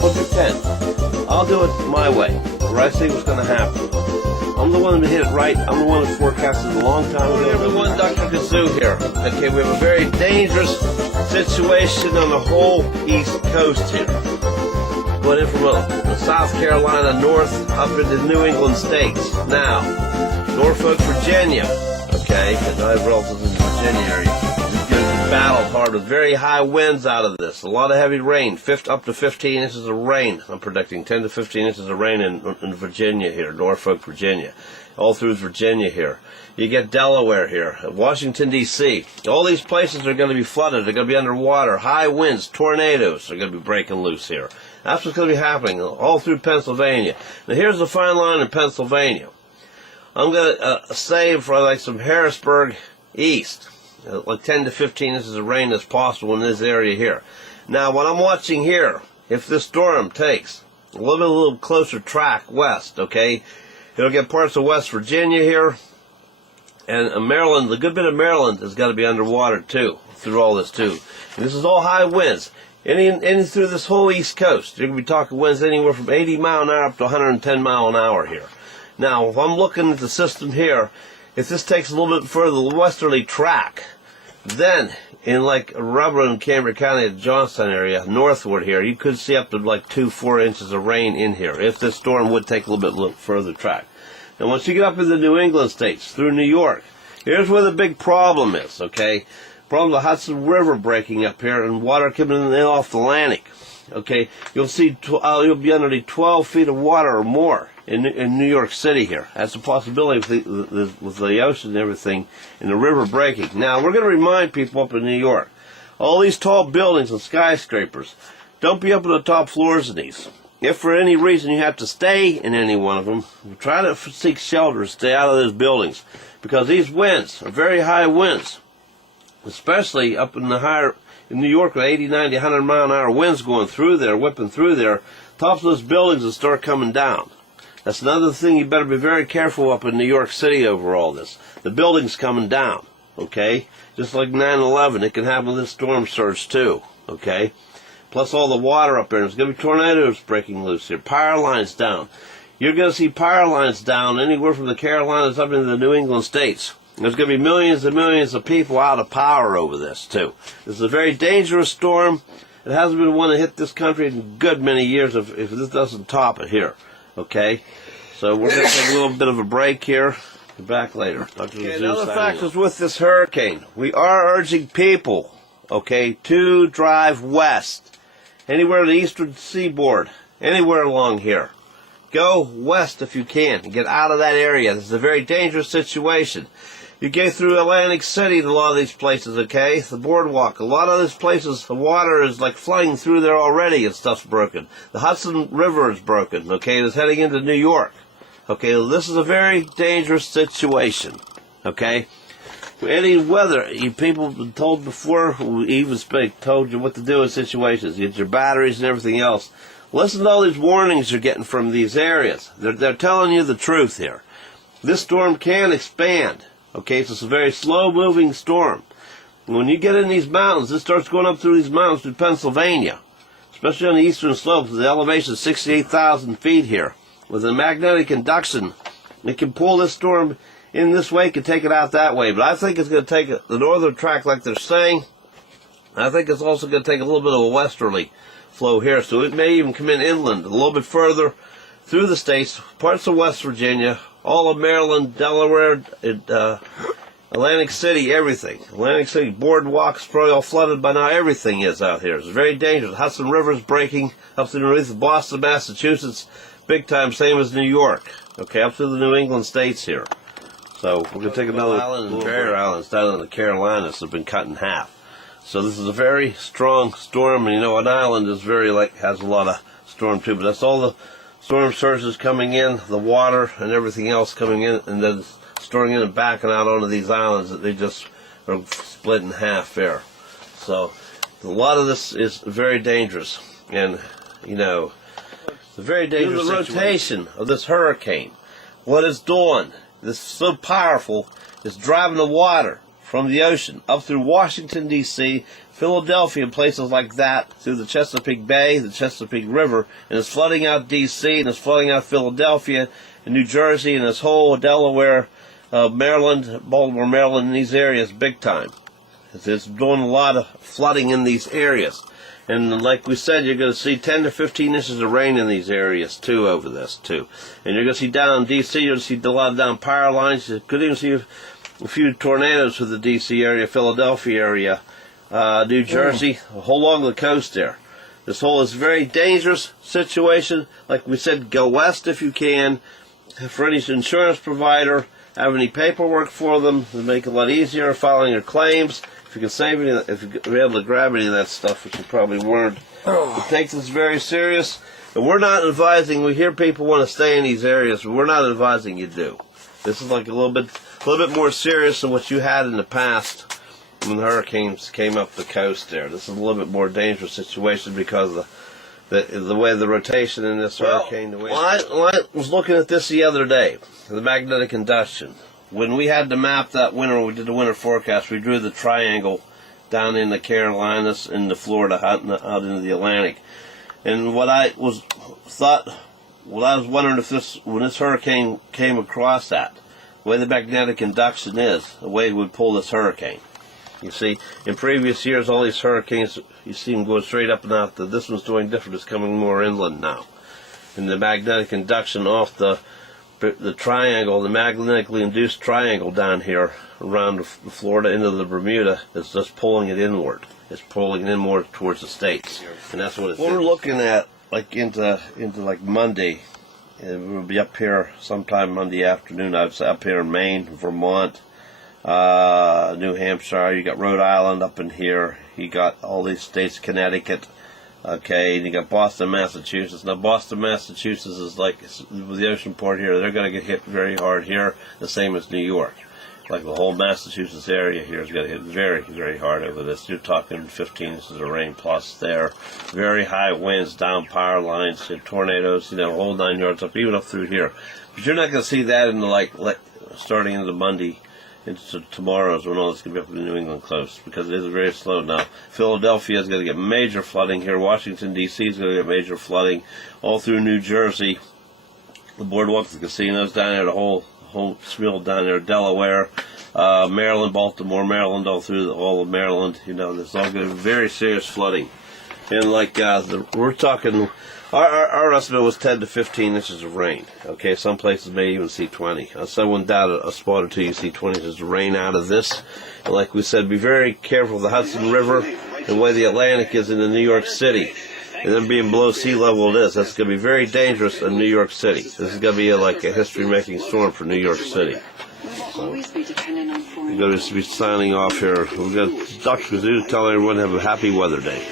Hold your pen. I'll do it my way, where I see what's going to happen. I'm the one that hit it right. I'm the one that forecasted a long time ago. Everyone, Dr. Kazoo here. Okay, we have a very dangerous situation on the whole East Coast here. Going in from South Carolina north up into the New England states. Now, Norfolk, Virginia. Okay, because I have relatives in the Virginia area. Battled hard with very high winds out of this. A lot of heavy rain, up to 15 inches of rain. I'm predicting 10 to 15 inches of rain in Virginia here, Norfolk, Virginia, all through Virginia here. You get Delaware here, Washington, D.C. All these places are going to be flooded. They're going to be underwater. High winds, tornadoes are going to be breaking loose here. That's what's going to be happening all through Pennsylvania. Now here's the fine line in Pennsylvania. I'm going to save for like some Harrisburg east. Like 10 to 15 inches of rain is possible in this area here. Now, what I'm watching here, if this storm takes a little closer track west, okay, it'll get parts of West Virginia here, and Maryland, a good bit of Maryland has got to be underwater too, through all this too. And this is all high winds. Any through this whole East Coast, you're going to be talking winds anywhere from 80 mile an hour up to 110 mile an hour here. Now, if I'm looking at the system here, if this takes a little bit further westerly track, then in like Rubber and Cambria County, the Johnstown area, northward here, you could see up to like 2-4 inches of rain in here if this storm would take a little further track. And once you get up into the New England states, through New York, here's where the big problem is, okay? Problem, the Hudson River breaking up here and water coming in off the Atlantic, okay? You'll see, you'll be underneath 12 feet of water or more in New York City here. That's a possibility with the ocean and everything and the river breaking. Now, we're going to remind people up in New York, all these tall buildings and skyscrapers, don't be up on the top floors of these. If for any reason you have to stay in any one of them, try to seek shelter, stay out of those buildings, because these winds are very high winds, especially up in the higher, in New York with 80, 90, 100 mile an hour winds going through there, whipping through there. Tops of those buildings will start coming down. That's another thing you better be very careful up in New York City over all this. The building's coming down, okay? Just like 9/11, it can happen with this storm surge too, okay? Plus all the water up there. There's going to be tornadoes breaking loose here. Power lines down. You're going to see power lines down anywhere from the Carolinas up into the New England states. There's going to be millions and millions of people out of power over this too. This is a very dangerous storm. It hasn't been one to hit this country in a good many years if this doesn't top it here. Okay, so we're going to take a little bit of a break here. Be back later. Okay, another fact is with this hurricane, we are urging people, okay, to drive west. Anywhere on the eastern seaboard, anywhere along here. Go west if you can and get out of that area. This is a very dangerous situation. You get through Atlantic City to a lot of these places, okay? The boardwalk. A lot of these places, the water is like flooding through there already and stuff's broken. The Hudson River is broken, okay? It's heading into New York. Okay, this is a very dangerous situation, okay? Any weather, people have been told before, who even told you what to do in situations. You get your batteries and everything else. Listen to all these warnings you're getting from these areas. They're telling you the truth here. This storm can expand. Okay, so it's a very slow-moving storm. And when you get in these mountains, this starts going up through these mountains through Pennsylvania, especially on the eastern slopes. The elevation is 68,000 feet here. With the magnetic induction, it can pull this storm in this way, can take it out that way. But I think it's going to take the northern track like they're saying. I think it's also going to take a little bit of a westerly flow here, so it may even come in inland a little bit further through the states, parts of West Virginia, all of Maryland, Delaware, Atlantic City, everything. Atlantic City boardwalks probably all flooded by now. Everything is out here. It's very dangerous. Hudson River's breaking up through the Boston, Massachusetts, big time, same as New York. Okay, up through the New England states here. So we're going to take another island and barrier islands down in the Carolinas have been cut in half. So this is a very strong storm, and you know an island is has a lot of storm too, but that's all the storm surges coming in, the water and everything else coming in, and then storing in and backing out onto these islands that they just are split in half there. So a lot of this is very dangerous, and you know, it's a very dangerous situation. The rotation of this hurricane, what it's doing, this is so powerful, it's driving the water from the ocean up through Washington, D.C., Philadelphia, and places like that, through the Chesapeake Bay, the Chesapeake River, and it's flooding out D.C., and it's flooding out Philadelphia, and New Jersey, and this whole Delaware, Maryland, Baltimore, Maryland, in these areas big time. It's doing a lot of flooding in these areas. And like we said, you're going to see 10 to 15 inches of rain in these areas, too, over this, too. And you're going to see down in D.C., you're going to see a lot of down power lines. You could even see a few tornadoes for the D.C. area, Philadelphia area, New Jersey, all along the coast there. This whole is a very dangerous situation. Like we said, go west if you can. For any insurance provider, have any paperwork for them to make it a lot easier filing your claims. If you can save any, if you're able to grab any of that stuff, which you probably weren't, take this very serious. And we're not advising. We hear people want to stay in these areas, but we're not advising you do. This is like a little bit more serious than what you had in the past when the hurricanes came up the coast there. This is a little bit more dangerous situation because of the way the rotation in this hurricane. I was looking at this the other day, the magnetic induction. When we had the map that winter, we did the winter forecast, we drew the triangle down in the Carolinas, into Florida, out into the Atlantic. And what I was wondering if when this hurricane came across that, the way the magnetic induction is, the way it would pull this hurricane. You see, in previous years, all these hurricanes, you see them going straight up and out. This one's doing different. It's coming more inland now. And the magnetic induction off the triangle, the magnetically induced triangle down here around Florida into the Bermuda, is just pulling it inward. It's pulling it in more towards the States. And that's what it's doing. We're looking at, like, into like Monday. And we'll be up here sometime Monday afternoon. I was up here in Maine, Vermont, New Hampshire. You got Rhode Island up in here. You got all these states, Connecticut. Okay, and you got Boston, Massachusetts. Now, Boston, Massachusetts is like the ocean port here. They're going to get hit very hard here, the same as New York. Like the whole Massachusetts area here is going to hit very, very hard over this. You're talking 15 inches of rain plus there. Very high winds, down power lines, tornadoes, whole 9 yards up, even up through here. But you're not going to see that in starting into Monday. Into tomorrow's when all this is going to be up in the New England coast, because it is very slow now. Philadelphia is going to get major flooding here. Washington, D.C. is going to get major flooding. All through New Jersey, the boardwalks, the casinos down there, the whole spiel down there, Delaware, Maryland, Baltimore, Maryland, all through all of Maryland. There's all going to be very serious flooding. And we're talking, our estimate was 10 to 15 inches of rain. Okay, some places may even see 20. Someone doubted a spot or two, you see 20 inches of rain out of this. And like we said, be very careful of the Hudson River and the way the Atlantic is into New York City. And then being below sea level it is. That's going to be very dangerous in New York City. This is going to be like a history-making storm for New York City. So, we're going to be signing off here. We've got Dr. Kazoo telling everyone to have a happy weather day.